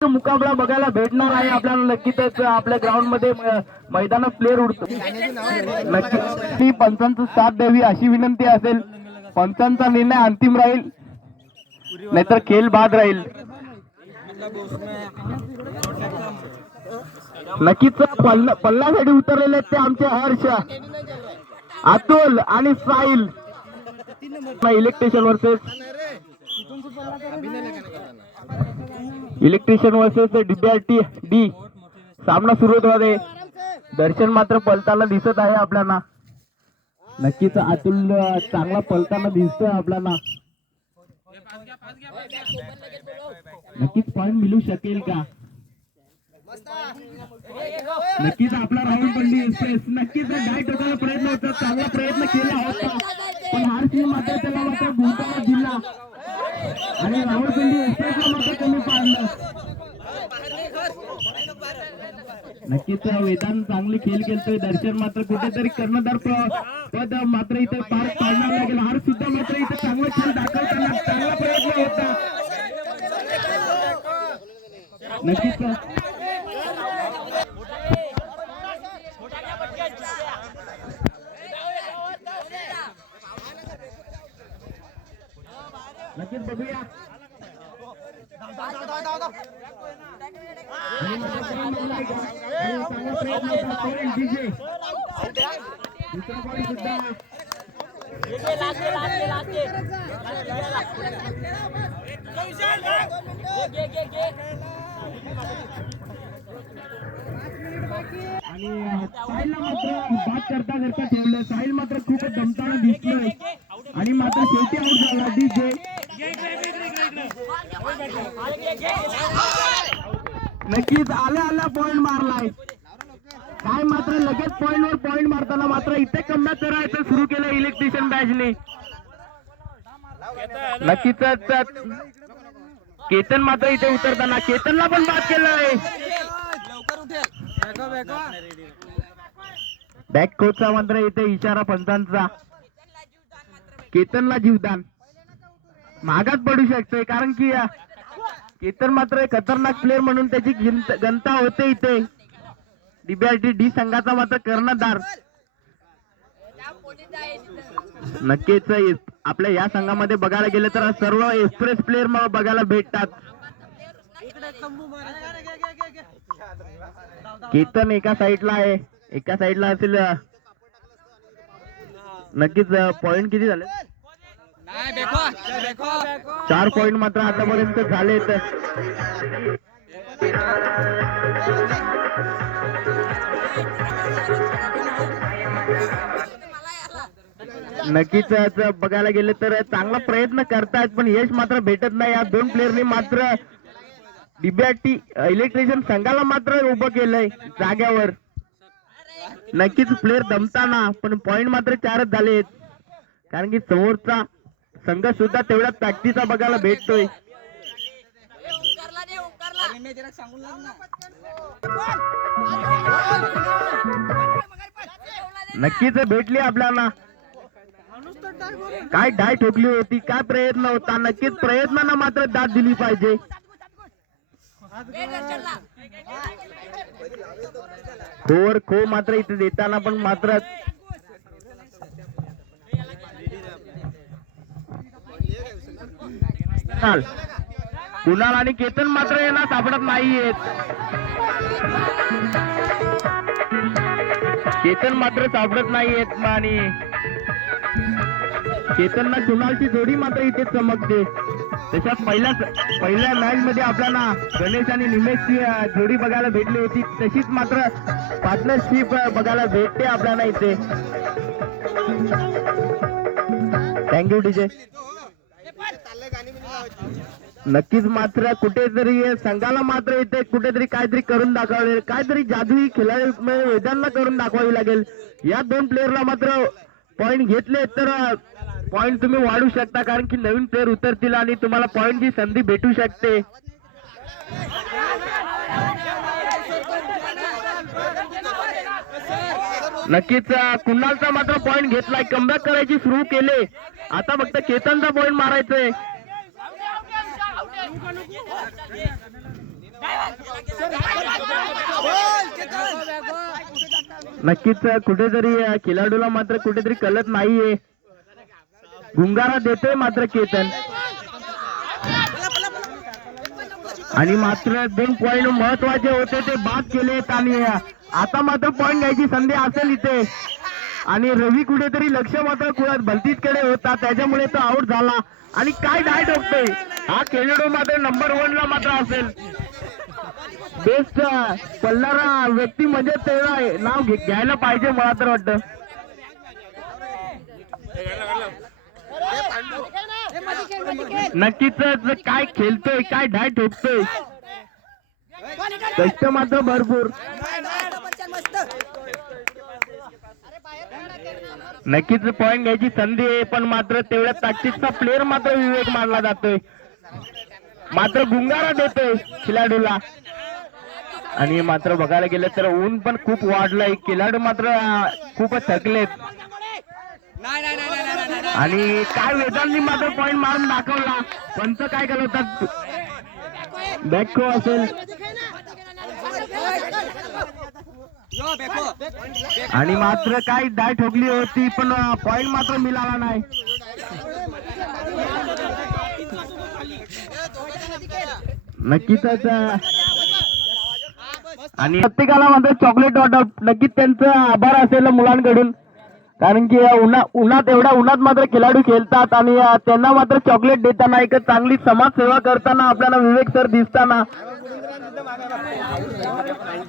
मुकाबला बघायला भेटणार आहे आपल्याला नक्कीच आपल्या ग्राउंडमध्ये मैदानात प्लेअर उडतो. नक्की. ती पंचांचं साथ द्यावी अशी विनंती असेल. पंचांचा निर्णय अंतिम राहील. नाहीतर खेळ बाद राहील. नक्कीच पल्ला पल्ल्यासाठी उतरलेले ते आमचे हर्ष अतुल आणि Sahil. Electrician versus. Electrician versus DBRT D सामना सुरू होत दर्शन मात्र पलताना दिसत आहे आपल्याला. नक्कीच अतुल चांगला पलताना दिसतोय आपल्याला. नक्कीच पॉईंट मिळू शकेल का? नक्कीच आपला राहुल पंडित एक्सप्रेस नक्कीच डाय टोकायला प्रयत्न होता. चांगला प्रयत्न केला होता. पण हार सिंग मात्र त्याला मात्र गुंताना दिला आणि राहुल पंडी एक्सप्रेसला नक्कीच वेदांत चांगली खेळ खेळतोय दर्शन मात्र कुठेतरी कर्णधार प- पद मात्र इथे पार पाडणार लागेल. हार सुद्धा मात्र इथे चांगला खेळ दाखवताना चांगला प्रयत्न होता. नक्कीच आणि मात्र बाद करता करता साहिल मात्र खूपच दमताना दिसतोय आणि मात्र शेवटी आउट डीजे. नक्कीच आल्या आल्या पॉइंट मारलाय. काय मात्र लगेच पॉइंट वर पॉइंट मारताना मात्र इथे कमबॅक करायचं सुरू केलं इलेक्ट्रिशियन बॅचने नक्कीच केतन मात्र इथे उतरताना केतनला पण बाद केलंय. बॅक कोचचा मात्र इथे इशारा पंचांचा केतनला जीवदान. मागात पडू शकतोय कारण की केतन मात्र खतरनाक प्लेअर म्हणून त्याची गणता गंता होते इथे. डीबीआरटी डी संघाचा मात्र कर्णधार. नक्कीच आपल्या या संघामध्ये बघायला गेलं तर सर्व एक्सप्रेस प्लेअर मला बघायला भेटतात. केतन एका साईडला आहे. एका साईडला असेल नक्कीच पॉइंट किती झाले? चार पॉइंट मात्र आतापर्यंत झालेत. नक्कीच बघायला गेलं तर चांगला प्रयत्न करतायत पण यश मात्र भेटत नाही. या दोन प्लेअरनी मात्र डीबीआरटी इलेक्ट्रिशियन संघाला मात्र उभं केलंय जाग्यावर. नक्कीच प्लेअर दमताना पण पॉइंट मात्र चारच झालेत. कारण की समोरचा संघ सुद्धा तेवढ्या ताकदीचा बघायला भेटतोय. नक्कीच भेटली आपल्याला. काय डाय ठोकली होती काय प्रयत्न होता? नक्कीच प्रयत्नांना मात्र दाद दिली पाहिजे. खोवर खो मात्र इथे देताना पण मात्र कुणाल आणि केतन मात्र यांना सापडत नाहीयेत. केतन मात्र सापडत नाहीयेत आणि केतनला कुणालची जोडी मात्र इथे चमकते. त्याच्यात पहिल्या पहिल्या मॅच मध्ये आपल्याला गणेश आणि निमेशची जोडी बघायला भेटली होती. तशीच मात्र पार्टनरशिप बघायला भेटते आपल्याला इथे. थँक्यू डीजे नक्कीच मात्र कुठेतरी संघाला मात्र इथे कुठेतरी काहीतरी करून दाखवावे काहीतरी जादुई खेळाडू वेदांना म्हणजे करून दाखवावी लागेल. या दोन प्लेअरला मात्र पॉईंट घेतले तर पॉईंट तुम्ही वाढू शकता कारण की नवीन प्लेअर उतरतील आणि तुम्हाला पॉईंटची संधी भेटू शकते. नक्कीच अं, कुणालचा मात्र पॉईंट घेतलाय. कमबॅक करायची सुरू केले. आता फक्त केतनचा पॉईंट मारायचंय. नक्कीच कुठेतरी खिलाडूला मात्र कुठेतरी कळत नाहीये. गुंगारा देतोय मात्र केतन. आणि मात्र दोन पॉईंट महत्त्वाचे होते ते बाद केलेत आणि आता मात्र पॉईंट घ्यायची संधी असेल इथे. आणि रवी कुठेतरी लक्ष मात्र कुळात भलतीच कडे होता. त्याच्यामुळे तो आउट झाला. आणि काय डाय ठोकतोय? हा खेळाडू मात्र नंबर वन ला मात्र असेल. बेस्ट पल्लारा व्यक्ती म्हणजे त्याला नाव घे- घ्यायला पाहिजे मला तर वाटतं. नक्कीच काय खेळतोय काय ढाय ठोकतोय. कष्ट मात्र भरपूर. नक्कीच पॉइंट घ्यायची संधी आहे पण मात्र तेवढ्या ताकदीचा प्लेअर मात्र विवेक मानला जातोय. मात्र गुंगारा देतोय खिलाडूला. आणि मात्र बघायला गेलं तर ऊन पण खूप वाढलंय. खिलाडू मात्र खूपच थकलेत. आणि काय वेदांनी मात्र पॉइंट मारून दाखवला. पंच काय करतात? बॅको असेल. आणि मात्र काय डाय ठोकली होती पण पॉइंट मात्र मिळाला नाही. नक्कीच आणि प्रत्येकाला मात्र चॉकलेट वाटप नक्कीच त्यांचं आभार असेल मुलांकडून. कारण की उन्हा उन्हात एवढ्या उन्हात मात्र खेळाडू खेळतात आणि त्यांना मात्र चॉकलेट देताना एक चांगली समाजसेवा करताना आपल्याला विवेक सर दिसताना.